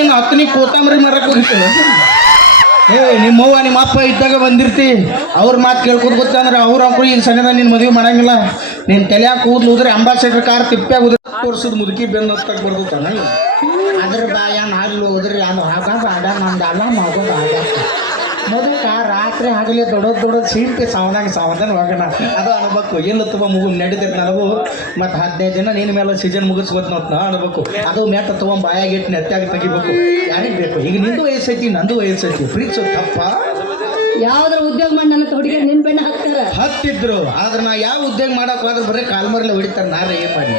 ಏನು ಹತ್ತನಿ ಕೋತಂಬರಿ ಮರಕ್ಕೆ ಹೋಗ್ತೇವೆ ನಿಮ್ಮವ್ವ ನಿಮ್ಮ ಅಪ್ಪ ಇದ್ದಾಗ ಬಂದಿರ್ತಿ ಅವ್ರ ಮಾತು ಕೇಳ್ಕೊತ ಗೊತ್ತಂದ್ರೆ ಅವ್ರ ಅಂಕರು ಈಗ ಸಣ್ಣದ ನಿನ್ನ ಮದುವೆ ಮಾಡಂಗಿಲ್ಲ ನೀನು ತಲೆಯಾಗ ಕೂದಲು ಉದ್ರೆ ಅಂಬಾಸಿಡರ್ ಕಾರ್ ತಿಪ್ಪ್ಯಾಗ ಉದ್ರೆ ತೋರ್ಸದ್ ಮುದುಕಿ ಬೆನ್ನು ಹತ್ತಾಗ ಬರ್ತಾನ ಅದ್ರ ಬಾಯನ್ ಹಲ್ಲು ಉದ್ರಿ ಅದು ಆಗ ಬಾಡ ನಮ್ದು ಅಲ್ಲ ಮಗು ಬಾಡ ಮೊದಲ ರಾತ್ರಿ ಆಗಲಿ ದೊಡ್ಡದು ಸೀಟ್ಗೆ ಸಾವಧಾನ ಹೋಗೋಣ ಅದು ಅನ್ಬೇಕು ಎಲ್ಲ ತುಂಬ ಮುಗು ನಡೀತೈತೆ ನನಗೂ ಮತ್ತು 15 ದಿನ ನಿನ್ನ ಮೇಲೆ ಸೀಸನ್ ಮುಗಿಸ್ಬೋದು ನಾ ಅನ್ಬೇಕು ಅದು ಮ್ಯಾಟ ತೊಗೊಂಡು ಬಾಯಾಗಿಟ್ಟು ನೆತ್ತಾಗಿ ತೆಗಿಬೇಕು ಯಾರಿಗೆ ಬೇಕು ಈಗ ನಿಂದು ವಯಸ್ಸೈತಿ ನಂದು ವಯಸ್ಸೈತಿ ಪ್ರೀತಿಸೋ ತಪ್ಪ ಯಾವ್ದ್ರ ಉದ್ಯೋಗ ಮಾಡಿ ನನ್ನ ಹುಡುಗಿ ನಿನ್ ಬೆಣ್ಣ ಹತ್ತಿದ್ರು ಆದ್ರೆ ನಾ ಯಾವ ಉದ್ಯೋಗ ಮಾಡಕ್ ಹೋದ್ರೆ ಬರೀ ಕಾಲ್ಮರ್ಲೆ ಹೊಡಿತಾರೆ ನಾರೇ ಏನ್ ಮಾಡಿ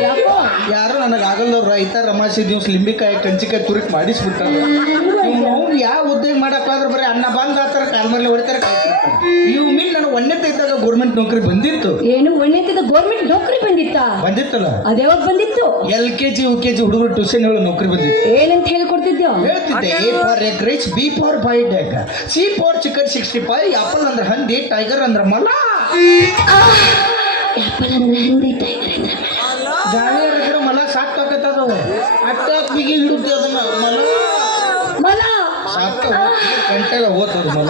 ಯಾರು ನನಗೆ ಆಗಲ್ಲವ್ರು ರೈತ ರಮಾಸಿ ದಿವ್ಸ ಲಿಂಬಿಕಾಯಿ ಕಂಚಿಕಾಯಿ ತುರಿಕ್ ಮಾಡಿಸ್ಬಿಡ್ತಾರೆ ಯಾವ ಉದ್ಯೋಗ ಮಾಡಕ್ ಹೋದ್ರೆ ಬರೀ ಅನ್ನ ಬಂದ್ ಆತರ ಕಾಲ್ಮರ್ಲೆ ಹೊಡಿತಾರೆ ಇವು ಮೀನ್ ನನಗೆ ಒಂದನೇ ಇದ್ದಾಗ ಗೌರ್ಮೆಂಟ್ ನೌಕರಿ ಬಂದಿತ್ತು ಏನು ಒಂದನೇ ಗೌರ್ಮೆಂಟ್ ನೌಕರಿ ಬಂದಿತ್ತಲ್ಲ ಅದ್ಯಾವಾಗ ಬಂದಿತ್ತು LKG UKG ಹುಡುಗರು ಟ್ಯೂಷನ್ ಹೇಳೋ ನೌಕರಿ ಬಂದಿತ್ತು ಏನಂತ ಹೇಳ್ಕೊಡ್ತಿದ್ಯೋ ಹೇಳ್ತಿದ್ದೆ A for egg rice, B for boiled egg, C for chicken 65, apple ಅಂದ್ರೆ ಹಂದಿ, ಟೈಗರ್ ಅಂದ್ರೆ ಮಲ. ಆಪಲ್ ಅಂದ್ರೆ ಹಂದಿ, ಟೈಗರ್ ಅಂದ್ರೆ ಗಾಳಿ ಹರಿದ್ರೆ ಮಲ ಸಾಕ್ತಾಕತ್ತದವು ಅಟ್ಟಾಕ್ ಬಿಗಿ ಹಿಡುತ್ತೆ ಅದನ್ನ ಮಲ ಸಾಕ್ತ ಗಂಟೆಲ್ಲ ಓದ್ತದ ಮಲ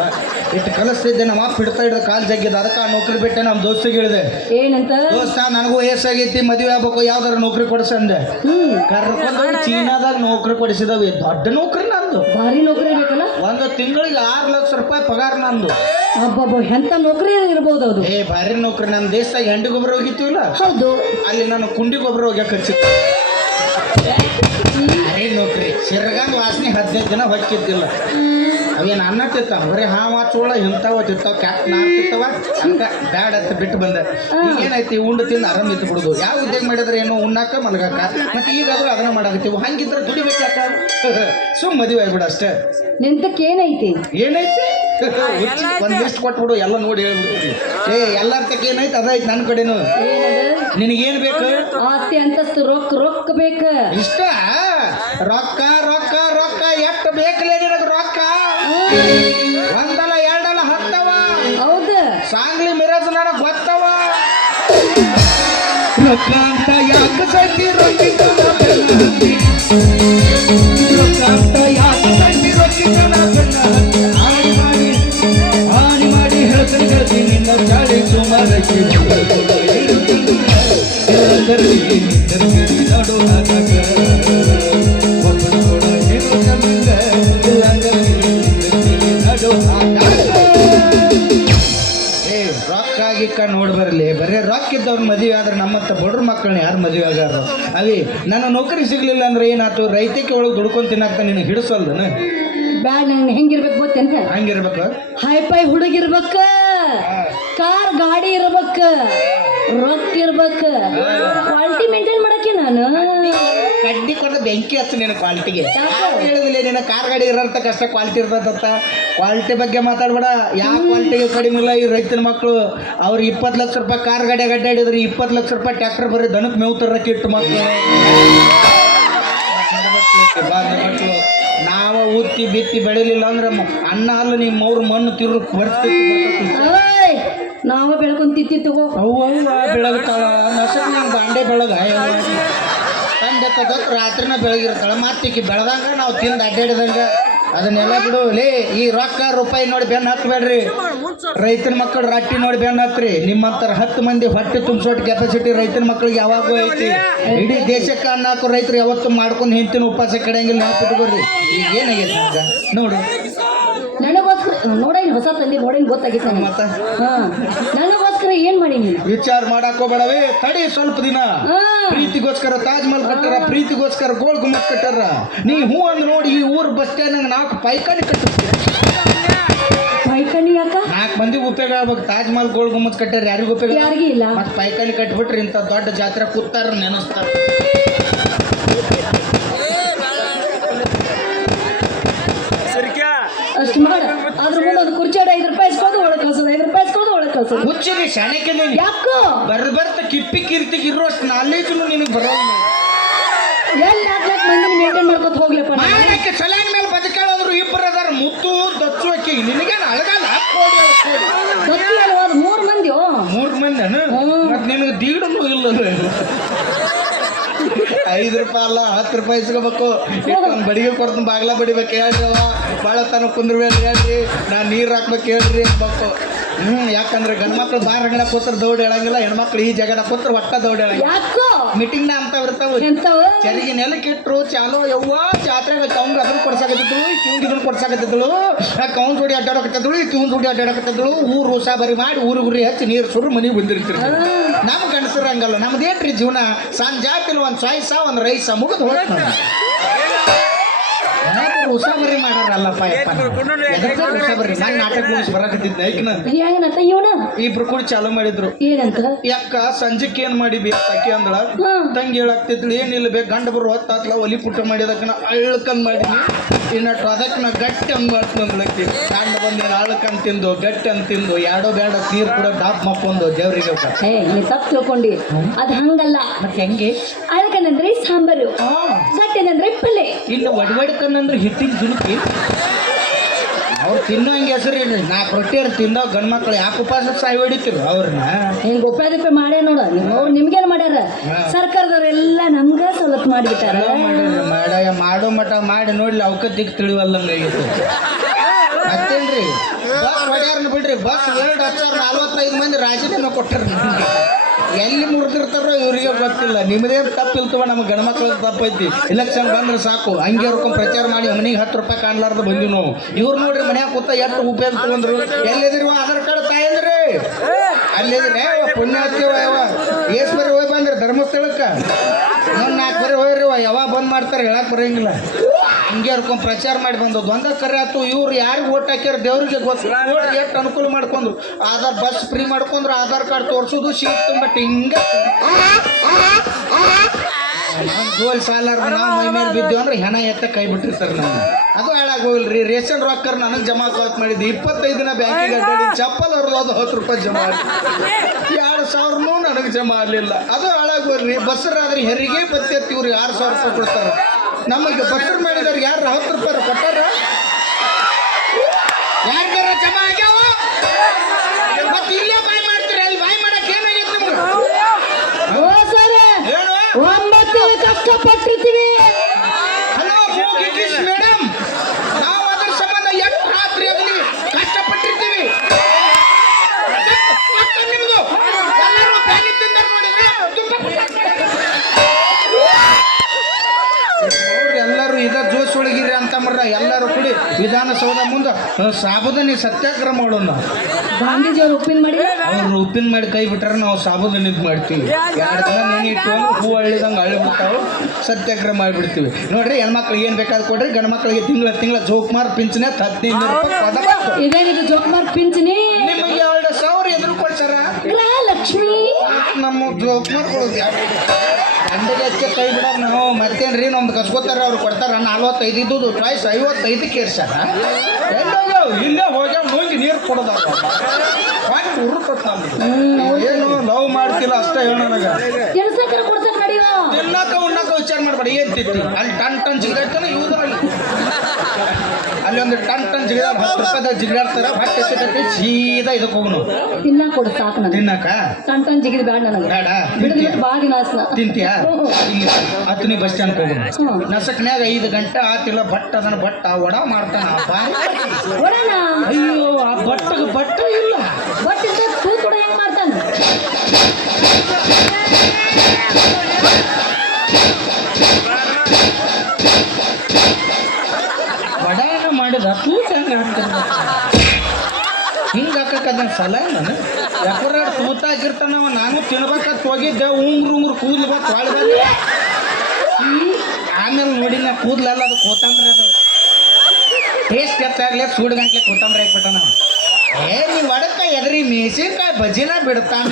ಇಟ್ಟು ಕಲಿಸ್ತಿದ್ದೆ ನಮ್ಮ ಅಪ್ಪ ಹಿಡ್ತಾ ಹಿಡಿದು ಕಾಲು ಜಗ್ಗಿದ ಅದಕ್ಕೆ ಆ ನೌಕರಿ ಬಿಟ್ಟೆ ನಮ್ಮ ದೋಸ್ತಿಗೆ ಹೇಳಿದೆ ಏನಂತ ದೋಸ್ತ ನನಗೂ ವಯಸ್ಸಾಗೈತಿ ಮದುವೆ ಆಗ್ಬೇಕು ಯಾವ್ದಾರು ನೌಕರಿ ಕೊಡಿಸಂದೆ ಕರ್ಕೊಂಡು ಚೀನಾದಾಗ ನೌಕರಿ ಕೊಡಿಸಿದವು ದೊಡ್ಡ ನೌಕರಿ ನಂದು ಭಾರಿ ನೌಕರಿ ಬೇಕಲ್ಲ ಒಂದು ತಿಂಗಳಿಗೆ 6 ಲಕ್ಷ ರೂಪಾಯಿ ಪಗಾರ ನಂದು ಅಬ್ಬಬ್ಬ ಎಂತ ನೌಕರಿ ಇರ್ಬೋದು ಅದು ಭಾರಿ ನೌಕರಿ ನಮ್ಮ ದೇಶದಾಗ ಹೆಂಡಿ ಗೊಬ್ಬರ ಹೋಗಿತ್ತೀವಲ್ಲ ಹೌದು ಅಲ್ಲಿ ನಾನು ಕುಂಡಿ ಗೊಬ್ಬರ ಹೋಗ್ಯಾಕ ಹಚ್ಚಿತ್ತು ಭಾರಿ ನೌಕರಿ ಸಿರಗಾಂದ್ ವಾಸನೆ 15 ದಿನ ಹೊಕ್ಕಿದ್ದಿಲ್ಲ ಅವೇನು ಅನ್ನ ತಿತ್ತಾವ ಬರೀ ಹಾವ ಚೋಳ ಇಂಥವ ತಿತ್ತಾವ ಕ್ಯಾಟ್ ನಾರು ತಿತ್ತವ ಅದಕ್ಕೆ ಬ್ಯಾಡ್ ಅಂತ ಬಿಟ್ಟು ಬಂದೆ ಏನೈತಿ ಉಂಡು ತಿಂದು ಆರಾಮ್ ಇತ್ತು ಬಿಡುದು ಯಾವ ಉದ್ಯೋಗ ಮಾಡಿದ್ರೆ ಏನೋ ಉಣ್ಣಾಕ ಮಲಗಾಕ ಮತ್ತೆ ಈಗಾದ್ರೂ ಅದನ್ನ ಮಾಡಾಕತ್ತೀವಿ ಹಂಗಿದ್ರೆ ದುಡಿಬೇಕಾಕ ಸುಮ್ ಮದುವೆ ಆಗ್ಬಿಡ ಅಷ್ಟೇ ನಿಂತಕ್ಕೆ ಏನೈತಿ ಒಂದ್ ಲಿಸ್ಟ್ ಕೊಟ್ಬಿಡು ಎಲ್ಲ ನೋಡಿ ಹೇಳ್ಬಿಡ್ತೀವಿ ಎಲ್ಲರ ತಕ್ಕ ಏನೈತಿ ಅದೈತಿ ನನ್ನ ಕಡೆನು ನಿನಗೇನ್ ಬೇಕು ಆಸ್ತಿ ಅಂತಸ್ತು ರೊಕ್ಕ ಬೇಕ ಇಷ್ಟ ರೊಕ್ಕ ರೊಕ್ಕ ರೊಕ್ಕ ಎಷ್ಟು ಬೇಕಲೇ ನಿನಗೆ ರೊಕ್ಕ ಒಂದಲ್ಲ ಎರಡಲ್ಲ 10 ಹೌದ ಸಾಂಗ್ಲಿ ಮಿರಾಜ್ ನನಗೆ ಗೊತ್ತವ ರೊಕ್ಕ ಅಂತ ಯಾಕೆ ಸೈತಿ ರೊಕ್ಕ ಅಂತ ಯಾಕೆ ಸೈತಿ ರೊಕ್ಕ ಹಾನಿ ಮಾಡಿ ಹೇಳ್ತೀನಿ ನಿನ್ನ ಚಾಳಿ ಸುಮಾರಕ್ಕೆ ನಡು ರೊಕ್ಕ ಗಿಕ್ಕ ನೋಡಿ ಬರಲಿ ಬರೀ ರೊಕ್ಕ ಇದ್ದವ್ರ ಮದುವೆ ಆದ್ರೆ ನಮ್ಮತ್ತ ಬಡ್ರ ಮಕ್ಕಳನ್ನ ಯಾರು ಮದುವೆ ಆಗಾರ ಅವಿ ನನ್ನ ನೌಕರಿ ಸಿಗ್ಲಿಲ್ಲ ಅಂದ್ರೆ ಏನಾಯ್ತು ರೈತಕ್ಕೆ ಒಳಗೆ ದುಡ್ಕೊಂಡು ತಿನ್ನಾಕ ನಿನಗೆ ಹಿಡಿಸಲ್ದನ ಬ್ಯಾಡ್ ನಂಗೆ ಹೆಂಗಿರ್ಬೇಕು ಗೊತ್ತೇನ ಹಂಗಿರ್ಬೇಕು ಹೈಫೈ ಹುಡುಗಿರ್ಬೇಕ ಕಾರ್ ಗಾಡಿ ಇರ್ಬೇಕ ರೊಕ್ಕ ಇರ್ಬೇಕ ಕ್ವಾಲಿಟಿ ಮೇಂಟೈನ್ ಮಾಡಕ್ಕೆ ನಾನು ಕಡ್ಡಿ ಕೊಂಡು ಬೆಂಕಿ ಹಚ್ಚ ನಿನ್ನ ಕ್ವಾಲಿಟಿಗೆ ಹೇಳಿದಿಲ್ಲ ನಿನ್ನ ಕಾರ್ ಗಾಡಿ ಇರೋಂಥ ಕಷ್ಟ ಕ್ವಾಲಿಟಿ ಇರ್ತದಂತ ಕ್ವಾಲಿಟಿ ಬಗ್ಗೆ ಮಾತಾಡ್ಬೇಡ ಯಾವ ಕ್ವಾಲಿಟಿಗೆ ಕಡಿಮೆ ಇಲ್ಲ ಈ ರೈತನ ಮಕ್ಕಳು ಅವ್ರು 20 ಲಕ್ಷ ರೂಪಾಯಿ ಕಾರ್ ಗಾಡಿ ಅಡ್ಡಾಡಿದ್ರೆ 20 ಲಕ್ಷ ರೂಪಾಯಿ ಟ್ರ್ಯಾಕ್ಟರ್ ಬರೀ ದನಕ್ಕೆ ಮೇವು ತರಕ್ಕೆ ಇಟ್ಟು ಮಕ್ಕಳು ಮಕ್ಕಳು ನಾವು ಉತ್ತಿ ಬಿತ್ತಿ ಬೆಳಿಲಿಲ್ಲ ಅಂದ್ರೆ ಅನ್ನ ಅಲ್ಲ ನಿಮ್ಮ 3 ಮಣ್ಣು ತಿರು ಬರ್ತೀವಿ ನಾವ ಬೆಳ್ಕೊಂತಿತ್ತಿ ತಗೋ ಬೆಳಗ್ತಾಳ ನಸಕ್ ನಿಂಗೆ ಬಾಂಡೆ ಬೆಳಗ ತಂದೆ ತಗೋಕ್ ರಾತ್ರಿನ ಬೆಳಗಿರ್ತಾಳೆ ಮತ್ತಿಕ್ಕಿ ಬೆಳೆದಂಗ ನಾವು ತಿಂದು ಅಡ್ಡಾಡಿದಂಗ ಅದನ್ನೆಲ್ಲ ಬಿಡು ಲೇ ಈ ರೊಕ್ಕ ರೂಪಾಯಿ ನೋಡಿ ಬೆನ್ನು ಹತ್ತಬೇಡ್ರಿ ರೈತನ ಮಕ್ಕಳು ರಟ್ಟಿ ನೋಡಿ ಬೆನ್ನು ಹತ್ರಿ ನಿಮ್ಮಂತರ 10 ಮಂದಿ ಹೊಟ್ಟೆ ತುಂಬಿಸೋಟ್ ಕೆಪಾಸಿಟಿ ರೈತನ ಮಕ್ಕಳಿಗೆ ಯಾವಾಗೂ ಐತಿ ಇಡೀ ದೇಶಕ್ಕೆ ಅನ್ನ ಹಾಕೋ ರೈತರು ಯಾವತ್ತು ಮಾಡ್ಕೊಂಡು ಹಿಂತಿನ ಉಪವಾಸ ಕಡೆಯಂಗಿಲ್ಲ ನೆನಪಿಟ್ಕೊಡ್ರಿ ಈಗ ಏನಾಗೈತೆ ಈಗ ನೋಡು ನನಗೋಸ್ಕರ ನೋಡೇನು ಹೊಸ ತಂದೆ ನೋಡೇನು ಗೊತ್ತಾಗಿತ್ತು ಮತ್ತೆ ನನಗೋಸ್ಕರ ಏನ್ ಮಾಡೀನಿ ವಿಚಾರ ಮಾಡಕ್ ಹೋಗ್ಬೇಡವೇ ತಡಿ ಸ್ವಲ್ಪ ದಿನ ಪ್ರೀತಿಗೋಸ್ಕರ ತಾಜ್ ಮಹಲ್ ಕಟ್ಟಾರ ಪ್ರೀತಿಗೋಸ್ಕರ ಗೋಲ್ ಗುಮ್ಮಟ್ ಕಟ್ಟಾರ ನೀ ಹೂ ಅಂದ್ ನೋಡಿ ಈ ಊರ್ ಬಸ್ ಸ್ಟ್ಯಾಂಡ್ 4 ಪೈಕಾನಿ ಕಟ್ಟಿಸ್ತೀವಿ ಪೈಕಾನಿ ಯಾಕ 4 ಮಂದಿಗೆ ಉಪಯೋಗ ಆಗ್ಬೇಕು ತಾಜ್ ಮಹಲ್ ಗೋಲ್ ಗುಮ್ಮಟ್ ಕಟ್ಟಾರ ಯಾರಿಗೂ ಉಪಯೋಗ ಯಾರಿಗೂ ಇಲ್ಲ ಮತ್ತೆ ಪೈಕಾನಿ ಕಟ್ಬಿಟ್ರಿ ಇಂಥ ದೊಡ್ಡ ಜಾತ್ರೆ ಕೂತಾರ ನೆನೆಸ್ತಾರ ಅಷ್ಟು ಮಾಡ ಅದ್ರ ಮುಂದೆ ಒಂದು ಕುರ್ಚಾಡ 5 ರೂಪಾಯಿ ಇಸ್ಕೊಂಡು ಒಳಗೆ ಕಳ್ಸೋದು 5 ರೂಪಾಯಿ ಇಸ್ಕೊಂಡು ಒಳಗೆ ಕಳ್ಸೋದು ಹುಚ್ಚಿರಿ ಶಾಣೆಗೆ ಯಾಕೋ ಬರ್ತ ಕಿಪ್ಪಿ ಕಿರ್ತಿಗೆ ಇರೋಷ್ಟು ನಾಲೇಜು ನಿನಗೆ ಬರೋಲ್ಲ ಎಲ್ಲಿ ಹಾಕ್ಲಕ್ ಮಂದಿ ಮೇಂಟೈನ್ ಮಾಡ್ಕೊತ ಹೋಗ್ಲಪ್ಪ ಮಾಡಕ್ಕೆ ಸಲಹೆ ಮೇಲೆ ಬದುಕಾಳಂದ್ರು 2 ಅದಾರ ಮುತ್ತು ದಚ್ಚು ಅಕ್ಕಿ ನಿನಗೇನು ಅಳಗಲ್ಲ ಗೊತ್ತಿ ಅಲ್ವಾ 3 ಮಂದಿ 3 ಮಂದಿ ಮತ್ತೆ ನಿನಗೆ ದೀಡನು ಇಲ್ಲ 5 ರೂಪಾಯಿ ಅಲ್ಲ 10 ರೂಪಾಯಿ ಇಸ್ಕೋಬೇಕು. ಒಂದು ಬಡಿಗೆ ಕೊಡ್ತೀನಿ, ಬಾಗ್ಲ ಬಡಿಬೇಕು ಹೇಳ್ರಿ ಅವ. ಭಾಳ ತನ ಕುಂದ್ರಬೇಡಿ ಹೇಳ್ರಿ, ನಾನು ನೀರು ಹಾಕ್ಬೇಕು ಹೇಳ್ರಿ ಅನ್ಬೇಕು. ಯಾಕಂದ್ರೆ ಗಂಡು ಮಕ್ಳು ಬಾರ್ ಅಂಗಡ ಕೂತ್ರ ದೌಡ್ ಹೇಳಂಗಿಲ್ಲ, ಹೆಣ್ಮಕ್ಳು ಈ ಜಗದ ಕೂತ್ರ ಒಟ್ಟ ದೌಡ್ ಹೇಳಂಗಿಲ್ಲ. ಯಾಕೋ ಮೀಟಿಂಗ್ ನ ಅಂತ ಇರ್ತಾವ. ಎಂತವ ಚರಿಗೆ ನೆಲಕ್ಕೆ ಇಟ್ರು ಚಾಲೋ ಯವ್ವ ಜಾತ್ರೆಗೆ ಕೌಂಗ್ ಅದನ್ನ ಕೊಡ್ಸಾಕತ್ತಿದ್ಳು, ಕಿವಿಗೆ ಇದನ್ನ ಕೊಡ್ಸಾಕತ್ತಿದ್ಳು, ಕೌಂಗ್ ಜೋಡಿ ಅಡ್ಡಾಡಕತ್ತಿದ್ಳು, ಕಿವಿನ ಜೋಡಿ ಅಡ್ಡಾಡಕತ್ತಿದ್ಳು. ಊರು ಉಸಾಬರಿ ಮಾಡಿ ಊರಿ ಹಚ್ಚಿ ನೀರು ಸುರು ಮನೆಗೆ ಬಂದಿರ್ತೀರಿ. ನಮ್ಮ ಗಂಡಸರು ಹಂಗಲ್ಲ, ನಮ್ದೇನ್ರಿ ಜೀವನ? ಸಂಜಾತಿಲ್ ಒಂದು ಸಾಯ್ಸ ಒಂದು ರೈಸ ಮುಗಿದು ಹೋಗ್ತ ಉಸಾಬರಿ ಮಾಡಾರಲ್ಲಪ್ಪ. ಉಸಾಬರಿ ನಾನು ನಾಟಕ ಮುಗಿಸಿ ಬರಾಕತ್ತಿದ್ದೆ. ಏನಂತ ಇವನ ಇಬ್ರು ಕೂಡ ಚಾಲು ಮಾಡಿದ್ರು. ಏನಂತ ಯಾಕ ಸಂಜೆಕ್ ಏನ್ ಮಾಡಿ ಬೇಕಿ ಅಂದಳ. ತಂಗಿ ಹೇಳಾಕ್ತಿದ್ಳು, ಏನಿಲ್ಲ ಬೇಕು ಗಂಡ ಬರು ಹೊತ್ತಾತ್ಲ ಒಲಿ ಪುಟ್ಟ ಮಾಡಿದಕ್ಕ ನಾ ಅಳ್ಕಂದ್ ಮಾಡಿದ್ನಿ, ಇನ್ನಟ್ಟು ಅದಕ್ಕೆ ನಾ ಗಟ್ಟಿ ಹಂಗ್ ಮಾಡ್ತಂದ್ಲಕ್ಕಿ. ಗಂಡ ಬಂದೇನು ಅಳ್ಕಂದ್ ತಿಂದು ಗಟ್ಟಿ ಅಂತ ತಿಂದು ಎರಡೋ ಬೇಡ ನೀರು ಕೂಡ ಡಾಪ್ ಮಕ್ಕೊಂದು ದೇವ್ರಿಗೆ. ನೀ ತಪ್ಪು ತಿಳ್ಕೊಂಡಿ, ಅದು ಹಂಗಲ್ಲ. ಮತ್ತೆ ಹೆಂಗೆ? ಅದಕ್ಕಂದ್ರೆ ಸಾಂಬಾರು, ಗಟ್ಟೆನಂದ್ರೆ ಪಲ್ಲೆ, ಇನ್ನು ಒಡವಡ್ಕಂದ್ರೆ ಹಿಟ್ಟಿನ ಜುನುಕಿ. ಅವ್ರು ತಿನ್ನೋ ಹಂಗೆ ಹೆಸರು ಏನ್ರಿ? 4 ರೊಟ್ಟಿ ತಿನ್ನೋ ಗಂಡು ಮಕ್ಳು ಯಾಕೆ ಉಪವಾಸ ಸಾಯಿ ಹೊಡಿತೀರ ಅವ್ರನ್ನ? ಹಿಂಗೆ ಉಪಾದಿಪ ಮಾಡೇ ನೋಡ. ಅವ್ರು ನಿಮ್ಗೇನು ಮಾಡ್ಯಾರ? ಸರ್ಕಾರದವರೆಲ್ಲ ನಮ್ಗ ಸವಲತ್ತು ಮಾಡಿಬಿಟ್ಟಾರ. ಮಾಡೋ ಮಠ ಮಾಡಿ ನೋಡ್ಲಿ ಅವಕ್ಕ ದಿಕ್ ತಿಳಿವಲ್ಲಂಗಾಗಿತ್ತು. ಮತ್ತೇನ್ರಿ ಬಸ್ ಹೊಡ್ಯಾರನ್ನ ಬಿಡ್ರಿ. ಬಸ್ 2,45 ಮಂದಿ ರಾಜೀನಾಮೆ ಕೊಟ್ಟಾರ. ಎಲ್ಲಿ ಮುರಿದಿರ್ತಾರೋ ಇವ್ರಿಗೆ ಗೊತ್ತಿಲ್ಲ. ನಿಮ್ಮದೇ ತಪ್ಪಿಲ್ತವ, ನಮ್ಮ ಗಂಡು ಮಕ್ಳದ್ದು ತಪ್ಪೈತಿ. ಎಲೆಕ್ಷನ್ ಬಂದ್ರೆ ಸಾಕು ಹಂಗೆ ಅವ್ರ್ಕೊಂಡ್ ಪ್ರಚಾರ ಮಾಡಿ ಮನೆಗೆ 10 ರೂಪಾಯಿ ಕಾಣ್ಲಾರ್ದು ಬಂದಿವಿ ನಾವು. ಇವ್ರು ನೋಡ್ರಿ ಮನ್ಯಾಗ ಕೂತ ಎಷ್ಟು ಉಪಯೋಗ ತಗೊಂಡ್ರು. ಎಲ್ಲಿದ್ರಿ ಆಧಾರ್ ಕಾರ್ಡ್ ತಾಯಂದ್ರಿ? ಅಲ್ಲಿದ್ರಿ ಪುಣ್ಯಾತ್ಯವ ಯಾವ ಏಸ್ ಬರೀ ಹೋಗಿ ಬಂದ್ರಿ ಧರ್ಮಸ್ಥಳಕ್ಕೆ. ಇನ್ನೊಂದು 4 ಬರೀ ಹೋಗ್ರಿ ಯಾವಾಗ ಬಂದ್ ಮಾಡ್ತಾರೆ ಹೇಳಕ್ ಬರೋಂಗಿಲ್ಲ. ಹಿಂಗೆ ಅವ್ರ್ಕೊಂಡ್ ಪ್ರಚಾರ ಮಾಡಿ ಬಂದದ್ದು ಒಂದ ಕರೆ ಆಯ್ತು. ಇವ್ರು ಯಾರಿಗೆ ಓಟ್ ಹಾಕ್ಯಾರ ದೇವ್ರಿಗೆ ಗೊತ್ತು. ನೋಡ್ರಿ ಎಷ್ಟು ಅನುಕೂಲ ಮಾಡ್ಕೊಂಡ್ರು. ಆಧಾರ್ ಬಸ್ ಫ್ರೀ ಮಾಡ್ಕೊಂಡ್ರು, ಆಧಾರ್ ಕಾರ್ಡ್ ತೋರ್ಸೋದು, ಶೀಟ್ ತುಂಬಟ್ಟು ಹಿಂಗೆ ಗೋಲ್ ಸಾಲಾರ ನಾವು ಮೈ ಮೇಲೆ ಬಿದ್ದೀವಿ ಅಂದ್ರೆ ಹೆಣ ಎತ್ತ ಕೈ ಬಿಟ್ಟಿರ್ತಾರೆ. ನಾವು ಅದು ಹಾಳಾಗಿ ಹೋಗಿಲ್ರಿ. ರೇಷನ್ ರೊಕ್ಕರ್ ನನಗೆ ಜಮಾ ಕಾತ್ ಮಾಡಿದ್ದು 25 ದಿನ ಬ್ಯಾಂಕಿಗೆ ಅಡ್ಡಾಡಿ ಚಪ್ಪಲ್ ಅವ್ರದ್ದು ಅದು 10 ರೂಪಾಯಿ ಜಮಾ ಆಗಿ 2,000 ನನಗೆ ಜಮಾ ಆಗಲಿಲ್ಲ. ಅದು ಹಾಳಾಗಿ ಹೋಗ್ರಿ. ಬಸ್ಸರಾದ್ರೆ ಹೆರಿಗೆ ಬತ್ತಿ ಎತ್ತಿ ಇವ್ರಿಗೆ 6,000 ರೂಪಾಯಿ ಕೊಡ್ತಾರೆ. ನಮಗೆ ಬಸ್ಸರ್ ಮಾಡಿದವ್ರಿಗೆ ಯಾರು 10 ರೂಪಾಯಿ ಕೊಟ್ಟಾರ? ಯಾರ್ಗಾರ ಜಮಾ ಆಗ್ಯಾವ? ಮತ್ತೆ ಇಲ್ಲೇ ಬಾಯ್ ಮಾಡ್ತೀರಿ, ಅಲ್ಲಿ ಬಾಯ್ ಮಾಡಕ್ ಏನಾಗೈತೆ ನಿಮ್ಗೆ? ಒಂಬತ್ತು ಕಷ್ಟಪಟ್ಟಿರ್ತೀವಿ. ಹಲೋ ಮೇಡಮ್, ನಾವು ಅದ್ರ ಸಂಬಂಧ ಎಷ್ಟು ರಾತ್ರಿ ಆಗಲಿ ಕಷ್ಟಪಟ್ಟಿರ್ತೀವಿ. ನಿಮ್ದು ಎಲ್ಲರೂ ಬ್ಯಾನಿ ತಿಂದಾರ ನೋಡಿದ್ರೆ ಎಲ್ಲರೂ ಇದ ಜೋಶ್ ಒಳಗಿರಿ ಅಂತಮ್ರ. ಎಲ್ಲರೂ ಕೂಡಿ ವಿಧಾನಸೌಧ ಮುಂದೆ ಸಾಬುದಾನಿ ಸತ್ಯಾಗ್ರಹ ಮಾಡೋಣ. ಗಾಂಧೀಜಿಯವರು ಉಪ್ಪಿನ ಮಾಡಿ ಅವ್ರು ಉಪ್ಪಿನ ಮಾಡಿ ಕೈ ಬಿಟ್ಟಾರ, ನಾವು ಸಾಬುದಾನಿ ಮಾಡ್ತೀವಿ. 2 ದಿನ ನೆನೆ ಇಟ್ಟು ಹೂ ಹಳ್ಳಿದಂಗೆ ಹಳ್ಳಿ ಬಿಡ್ತಾವೆ, ಸತ್ಯಾಗ್ರಹ ಮಾಡಿಬಿಡ್ತೀವಿ. ನೋಡ್ರಿ ಹೆಣ್ಮಕ್ಳಿಗೆ ಏನು ಬೇಕಾದ್ ಕೊಡ್ರಿ, ಗಂಡು ಮಕ್ಳಿಗೆ ತಿಂಗಳ ಜೋಕುಮಾರ್ ಪಿಂಚಣಿ 15 ರೂಪಾಯಿ. ಇದೇನಿದು ಜೋಕುಮಾರ್ ಪಿಂಚಣಿ? ನಿಮಗೆ 2,000 ಎದುರು ಕೊಡ್ತಾರ ಗೃಹಲಕ್ಷ್ಮಿ. ನಮ್ಮ ಜೋಕುಮಾರ್ ಗಂಡಿಗೆ ಹೆಚ್ಚು ಕೈ ಬಿಡೋರು ನಾವು. ಮತ್ತೇನ್ರಿ ನಮ್ದು ಕಸ್ಕೋತಾರ, ಅವ್ರು ಕೊಡ್ತಾರ. 45 ಇದ್ದು ಚಾಯ್ಸ್ 55ಕ್ಕೆ ಏರ್ಸಾರ. ಇಲ್ಲೇ ಹೋಗ್ಯಾವ ಹೋಗಿ ನೀರು ಕೊಡೋದ ಉರು ಕೊಟ್ಟು ಏನು ಲವ್ ಮಾಡ್ತಿಲ್ಲ ಅಷ್ಟೇ ಹೇಳ. ನನಗೆ ಕೆಲಸಕ್ಕೆ ಕೊಡ್ಸಕ್ ನಡಿಯೋ ತಿನ್ನಕ ಉಣ್ಣಕ ವಿಚಾರ ಮಾಡ್ಬೇಡಿ. ಏನ್ ತಿಂತಿ ಅಲ್ಲಿ ಟನ್ ಜಿಗಿದಾಡ್ತಾನೆ ಇವ್ದ್ರಲ್ಲಿ. ಅಲ್ಲಿ ಒಂದು ಟನ್ ಜಿಗಿದಾಡ 10 ರೂಪಾಯಿದ ಜಿಗಿದಾಡ್ತಾರ. ಹೊಟ್ಟೆ ಸಿಗತ್ತೆ ಸೀದಾ ಇದಕ್ಕೆ ಹೋಗೋನು ತಿನ್ನ ಕೊಡು ಸಾಕು ನನಗೆ. ತಿನ್ನಕ ಟನ್ ಜಿಗಿದ್ ಬೇಡ ನನಗೆ. ಬೇಡ ಬಿಟ್ಟು ಭಾಳ ದಿನ ಆಸ್ನ ತಿಂತೀಯಾ? ಇಲ್ಲಿ 10ನೇ ಬಸ್ ಸ್ಟ್ಯಾಂಡ್ ಹೋಗೋಣ. ನಸಕ್ನ್ಯಾಗ 5 ಗಂಟೆ ಆತಿಲ್ಲ. ಬಟ್ ಅದನ್ನ ಬಟ್ಟ ಒಡ ಮಾಡ್ತಾನ. ಒಡಣ ಅಯ್ಯೋ ಆ ಬಟ್ಟಗೆ ಬಟ್ಟ ಇಲ್ಲ. ಬಟ್ ಕೂತ್ಕೊಡ ಹೆಂಗ್ ಮಾಡ್ತಾನ? ವಡಾನ ಮಾಡಿದ ತೂತ ಹೆಂಗೆ ಹಿಂಗೆ ಹಾಕಕ್ಕದ ಸಲ ನಾನು ಯಾಕರ ತೂತ ಆಗಿರ್ತಾನವ. ನಾನು ತಿನ್ಬೇಕಂತ ಹೋಗಿದ್ದೆ. ಉಂಗ್ರು ಕೂದ್ಲು ಬಂತು ಹೊಳೆ ಬಂದು. ಆಮೇಲೆ ನೋಡಿ ನಾ ಕೂದ್ಲೆಲ್ಲ ಅದು ಕೋತಂಬ್ರಿ, ಅದು ಟೇಸ್ಟ್ ಎತ್ತಾಗಲೇ ಸೂಡು ಗಂಟ್ಲೆ ಕೋತಂಬ್ರಿ ಹಾಕ್ಬಿಟ್ಟ. ನಾವು ನೀವು ಒಡಕ ಎದ್ರಿ ಮೆಣಸಿನ್ಕಾಯಿ ಬಜಿನ ಬಿಡ್ತಾನ.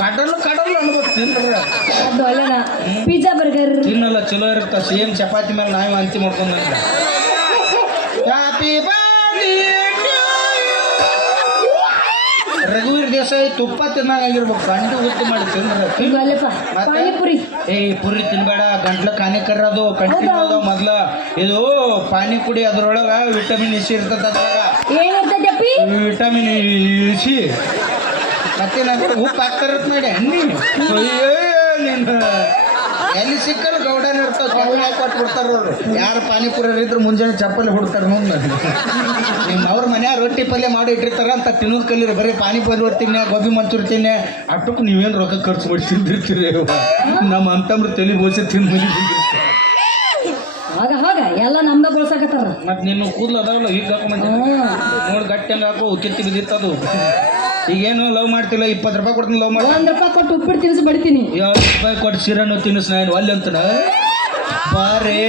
ಕಡಲು ಅನ್ಬೋದು ತಿನ್ರಿ. ಅದು ಅಲ್ಲನ ಪಿಜ್ಜಾ ಬರ್ಗರ್ ತಿನ್ನಲ್ಲ ಚಲೋ ಇರುತ್ತೆ. ಸೇಮ್ ಚಪಾತಿ ಮೇಲೆ ನಾವು ಅಂತಿ ಮಾಡ್ಕೊಂಡ. ರಘುವೀರ್ ದೇಸಾಯಿ ತುಪ್ಪ ತಿನ್ನಾಗಿರ್ಬೇಕು. ಗಂಡು ಉತ್ತು ಮಾಡಿ ತಿಂದ್ರೆ ಪಾನಿಪುರಿ. ಪುರಿ ತಿನ್ಬೇಡ, ಗಂಟ್ಲ ಕಾನಿ ಕರ್ರದು ಕಂಟಿನ್ಯೂ ಅದಾವ. ಮೊದ್ಲ ಇದು ಪಾನಿ ಕುಡಿ, ಅದ್ರೊಳಗ ವಿಟಮಿನ್ ಸಿ ಇರ್ತದ. ಅದ್ರಾಗ ಏನಿರ್ತೈತಿ? Vitamin C. ಮತ್ತೆ ಉಪ್ಪು ಹಾಕ್ತಾರ ನೋಡಿ. ನೀನು ಎಲ್ಲಿ ಸಿಕ್ಕರು ಗೌಡನ ಇರ್ತಾವ ಚಪ್ಪಲಿ ಕೊಟ್ಟು ಬಿಡ್ತಾರ ಅವ್ರು ಯಾರು ಪಾನಿಪುರಿ ಇದ್ರು ಮುಂಜಾನೆ ಚಪ್ಪಲಿ ಹುಡ್ತಾರ ಮುಂದೆ ನಿಮ್ಮ ಅವ್ರ ಮನ್ಯಾಗ ರೊಟ್ಟಿ ಪಲ್ಯ ಮಾಡಿ ಇಟ್ಟಿರ್ತಾರ ಅಂತ ತಿನ್ನೋದು ಕಲೀರಿ ಬರೀ ಪಾನಿಪುರಿ ಬರ್ತೀನಿ ಗೋಬಿ ಮಂಚೂರಿ ತಿನ್ನೆ ಅಷ್ಟಕ್ಕೂ ನೀವೇನು ರೊಕ್ಕ ಖರ್ಚು ಮಾಡಿ ತಿಂದಿರ್ತೀರಿ ನಮ್ಮ ಅಂತಂಬ್ರು ತಲೆ ಬೋಸಿ ತಿಂದು ಮನೆ ಆಗ ಹೋಗ ಎಲ್ಲ ನಮ್ದ ಬಳಸಕತ್ತಾರ ಮತ್ತೆ ನಿನ್ನ ಕೂದಲು ಅದಾವಲ್ಲ ಈಗ ಹಾಕೊಂಬಂದಿ ನೋಡಿ ಗಟ್ಟಿ ಹಂಗೆ ಹಾಕೋ ಕಿತ್ತಿ ಬಿದ್ದಿತ್ತದು ಈಗೇನು ಲವ್ ಮಾಡ್ತಿಲ್ಲ 20 ರೂಪಾಯಿ ಕೊಡ್ತೀನಿ ಲವ್ ಮಾಡಿ ₹1 ಕೊಟ್ಟು ಉಪ್ಪಿಟ್ಟು ತಿನ್ನಿಸಿ ಬಡಿತೀನಿ 50 ರೂಪಾಯಿ ಕೊಟ್ಟು ಶಿರನ್ನು ತಿನ್ನಿಸ್ ನಾನು ಅಲ್ಲಿ ಅಂತನ ಬಾರೇ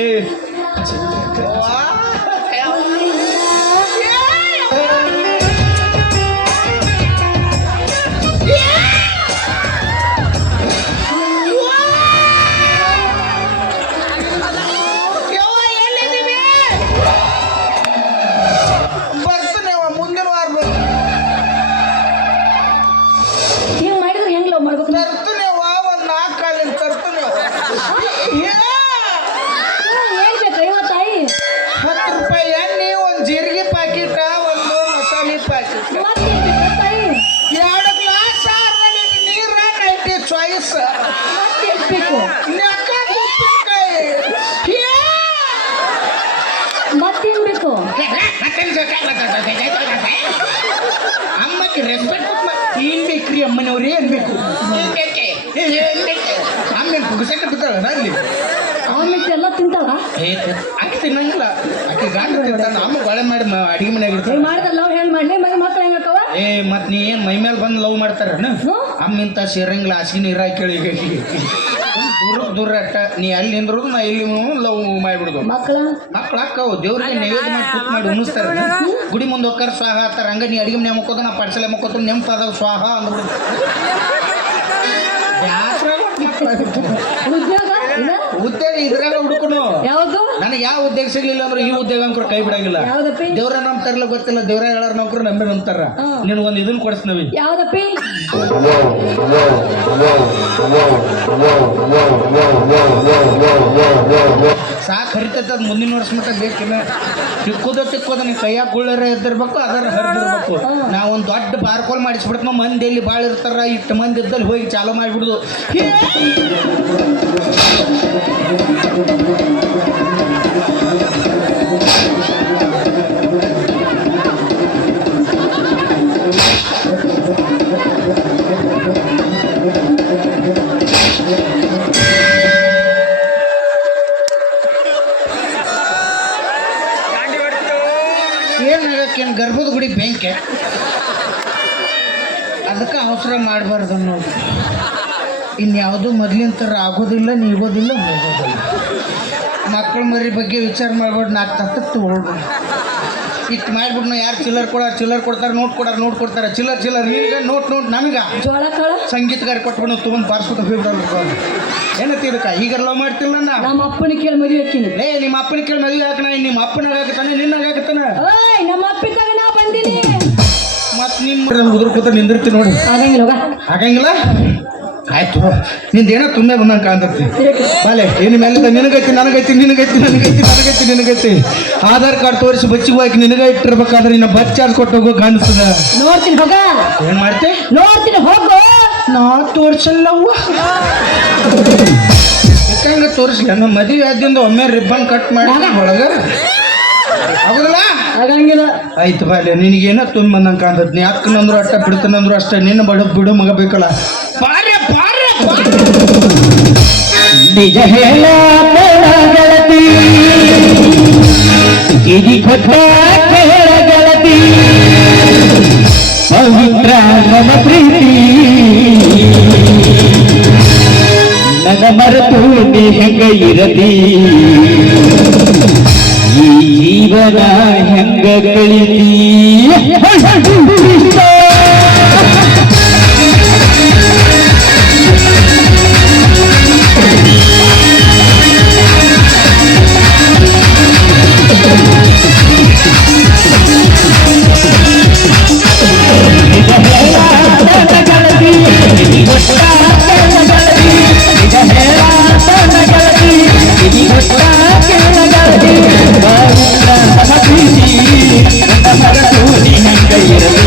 ಮತ್ತೇನ್ ಬೇಕು ಅಮ್ಮಕ್ಕೆ ರೆಸ್ಪೆಕ್ಟ್ ಏನ್ ಬೇಕ್ರಿ ಅಮ್ಮನವ್ರಿ ಅನ್ಬೇಕು ಆಮೇಲೆ ಕುಗಸಕ್ಕೆ ಬಿದ್ದಾಳ ಅಲ್ಲಿ ಆಮೇಲೆ ಎಲ್ಲ ತಿಂತಾಳ ಆಕೆ ತಿನ್ನಂಗಿಲ್ಲ ಆಕೆ ಗಾಂಡ ತಿಂತಾನ ಅಮ್ಮ ಬಾಳೆ ಮಾಡಿ ಅಡಿಗೆ ಮನೆಯಾಗ ಇಡ್ತಾಳೆ ಮಾಡಿದ್ರೆ ಲವ್ ಹೆಂಗ್ ಮಾಡ್ಲಿ ಮಗ ಮಕ್ಳು ಹೆಂಗಕ್ಕವ ಮತ್ ನೀ ಏನ್ ಮೈ ಮೇಲೆ ಬಂದು ಲವ್ ಮಾಡ್ತಾರ ಅಮ್ಮಿಂತ ಸೇರಂಗಿಲ್ಲ ಹಾಸಿಗೆ ನೀರ ಕೇಳಿ ದೂರ ಅಟ್ಟ ನೀ ಅಲ್ಲಿ ನಿಂದ್ರದು ನಾ ಇಲ್ಲಿ ಲವ್ ಮಾಡ್ಬಿಡುದು ಮಕ್ಳ ಅಕ್ಕವು ದೇವ್ರಿಗೆ ನೈವೇದ್ಯ ಮಾಡಿ ಕೂತ್ ಮಾಡಿ ಉಣಿಸ್ತಾರ ಗುಡಿ ಮುಂದೆ ಹೋಗ್ತಾರ ಸ್ವಾಹ ಹಾಕ್ತಾರ ಹಂಗ ನೀ ಅಡಿಗೆ ಮನೆ ಮುಕ್ಕೋದ ನಾ ಪಡ್ಸಲೆ ಮುಕ್ಕೋತ ನೆಂಪಾದಾಗ ಸ್ವಾಹ ಅಂದ್ಬಿಡುದು ಉದ್ಯೋಗ ಇದ್ರಾಗ ಹುಡುಕನು ಯಾವ್ದು ನನಗೆ ಯಾವ ಉದ್ಯೋಗ ಸಿಗ್ಲಿಲ್ಲ ಅಂದ್ರೆ ಈ ಉದ್ಯೋಗ ಅಂಕರು ಕೈ ಬಿಡಂಗಿಲ್ಲ ದೇವ್ರ ನಂಬ್ತಾರಲ್ಲ ಗೊತ್ತಿಲ್ಲ ದೇವ್ರ ಹೇಳಾರ ನೌಕರು ನಂಬಿ ನಂಬ್ತಾರ ನೀನು ಒಂದ್ ಇದನ್ನ ಕೊಡಿಸ್ನವಿ ಯಾವ್ದಪ್ಪಿ ಸಾಕು ಹರಿತೈತೆ ಅದು ಮುಂದಿನ ವರ್ಷ ಮಟ್ಟ ಬೇಕಿಲ್ಲ ತಿಕ್ಕೋದ ನೀ ಕೈಯಾಗ ಗುಳ್ಳರ ಇದ್ದಿರ್ಬೇಕು ಅದರ ಹರಿದಿರ್ಬೇಕು ನಾವೊಂದು ದೊಡ್ಡ ಬಾರ್ಕೋಲ್ ಮಾಡಿಸ್ಬಿಡ್ತು ಮಂದಿ ಎಲ್ಲಿ ಭಾಳ ಇರ್ತಾರ ಇಟ್ಟು ಮಂದಿ ಇದ್ದಲ್ಲಿ ಹೋಗಿ ಚಾಲು ಮಾಡಿಬಿಡುದು ಏನಾಗಕ್ಕೇನು ಗರ್ಭದ ಗುಡಿ ಬೆಂಕಿ ಅದಕ್ಕೆ ಅವಸರ ಮಾಡಬಾರ್ದು ಅನ್ನೋದು ಇನ್ಯಾವುದೂ ಮೊದಲಿನ ಥರ ಆಗೋದಿಲ್ಲ ನೀಗೋದಿಲ್ಲ ಹೋಗೋದಿಲ್ಲ ಮಕ್ಕಳ ಮರಿ ಬಗ್ಗೆ ವಿಚಾರ ಮಾಡ್ಬಿಟ್ಟು 4 ತತ್ತಕ್ಕೆ ತೊಗೊಳ್ಬೋದು ಇಟ್ಟು ಮಾಡ್ಬಿಟ್ಟು ಯಾರು ಚಿಲ್ಲರ್ ಕೊಡ್ತಾರೆ ನೋಟ್ ಕೊಡ್ತಾರೆ ಚಿಲ್ಲರ್ ನಿನಗೆ ನೋಟ್ ನಮಗೆ ಜೋಳ ಕಾಳ ಸಂಗೀತಗಾರ ಕೊಟ್ಬಿಟ್ಟು ತೊಗೊಂಡು ಪಾರ್ಸ್ಬಿಟ್ಟು ಹೋಗ್ಬಿಡೋದು ಏನತ್ತಿ ಇದಕ್ಕೆ ಈಗ ಲವ್ ಮಾಡ್ತಿಲ್ಲ ನಮ್ಮ ಅಪ್ಪನ ಕೇಳಿ ಮದುವೆ ಹಾಕಿನಿ ನಿಮ್ಮ ಅಪ್ಪನ ಕೇಳಿ ಮದುವೆ ಹಾಕಣ ನಿಮ್ಮ ಅಪ್ಪನಾಗ ಹಾಕತಾನೆ ನಿನ್ನಾಗ ಹಾಕತಾನೆ ನಮ್ಮ ಅಪ್ಪಿದ್ದಾಗ ನಾ ಬಂದೀನಿ ಮತ್ತೆ ನಿಮ್ಮ ಹುಡುಗರು ಕೂತ ನಿಂದಿರ್ತಿ ನೋಡಿ ಆಗಂಗಿಲ್ಲ ಆಯ್ತು ನಿಂದೇನೋ ತುಂಬೆ ಬಂದಂಗೆ ಕಾಣ್ತತಿ ಬಾಲೆ ಏನು ಮೇಲೆ ನಿನಗೈತಿ ಆಧಾರ್ ಕಾರ್ಡ್ ತೋರಿಸಿ ಬಚ್ಚಿಗೆ ಹೋಗಿ ನಿನಗ ಇಟ್ಟಿರ್ಬೇಕಾದ್ರೆ ಇನ್ನ ಬಸ್ ಚಾರ್ಜ್ ಕೊಟ್ಟು ಹೋಗೋ ಕಾಣಿಸ್ತದ ನೋಡ್ತೀನಿ ಹೋಗ ಏನ್ ಮಾಡ್ತಿ ನೋಡ್ತೀನಿ ಹೋಗು ನಾ ತೋರಿಸಲ್ಲವ್ವ ಯಾಕಂಗ ತೋರಿಸ್ಲಿ ನಮ್ಮ ಮದುವೆ ಆದ್ರಿಂದ ಒಮ್ಮೆ ರಿಬ್ಬನ್ ಕಟ್ ಮಾಡಿ ಒಳಗ ಆಗುದಿಲ್ಲ ಆಗಂಗಿಲ್ಲ ಆಯ್ತು ಬಾಲೆ ನಿನಗೇನೋ ತುಂಬ ಬಂದಂಗೆ ಕಾಣ್ತದ ನೀ ಅಕ್ಕನಂದ್ರು ಅಷ್ಟ ಬಿಡ್ತಾನಂದ್ರು ಅಷ್ಟೇ ನಿನ್ನ ಬಿಡು ಮಗ ಬೇಕಲ್ಲ ನಿಜ ಹೇಳ ಗೆಳತಿ ಕಿಡಿ ಕೊಟ್ಟ ಗೆಳತಿ ಪವಿತ್ರ ನನ್ನ ಪ್ರೀತಿ ನನ್ನ ಮರೆತು ನೀ ಹೆಂಗ ಇರತಿ ಈ ಜೀವನ ಹೆಂಗ ಕಳಿತಿ Hãy subscribe cho kênh Ghiền Mì Gõ để không bỏ lỡ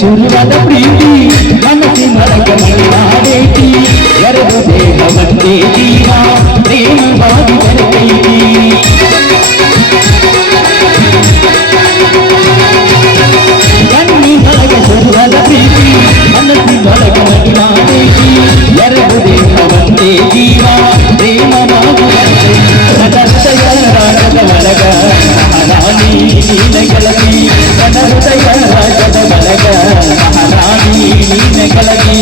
ಶುರುವಾದ ಪ್ರೀತಿ ಮನಸ್ಸಿನೊಳಗ ಮಣ್ಣಾಡೇತಿ ಎರಡು ದೇಹ ಒಂದೇ ಜೀವ ಪ್ರೇಮವಾಗಿ ಬರ್ತೈತಿ ಕಣ್ಣಿನೊಳಗ ಶುರುವಾದ ಪ್ರೀತಿ ಮನಸ್ಸಿನೊಳಗ ಮಣ್ಣಾಡೇತಿ ಎರಡು ದೇಹ ಒಂದೇ ಜೀವ ಪ್ರೇಮವಾಗಿ ಬರ್ತೈತಿ ಹೃದಯ ರಾಗದ ಒಳಗ ಮಹಾರಾಣಿ ನೀನ ಗೆಳತಿ ನನ್ನ ಹೃದಯ ರಾಗದ ಒಳಗ ಮಹಾರಾಣಿ ನೀನ ಗೆಳತಿ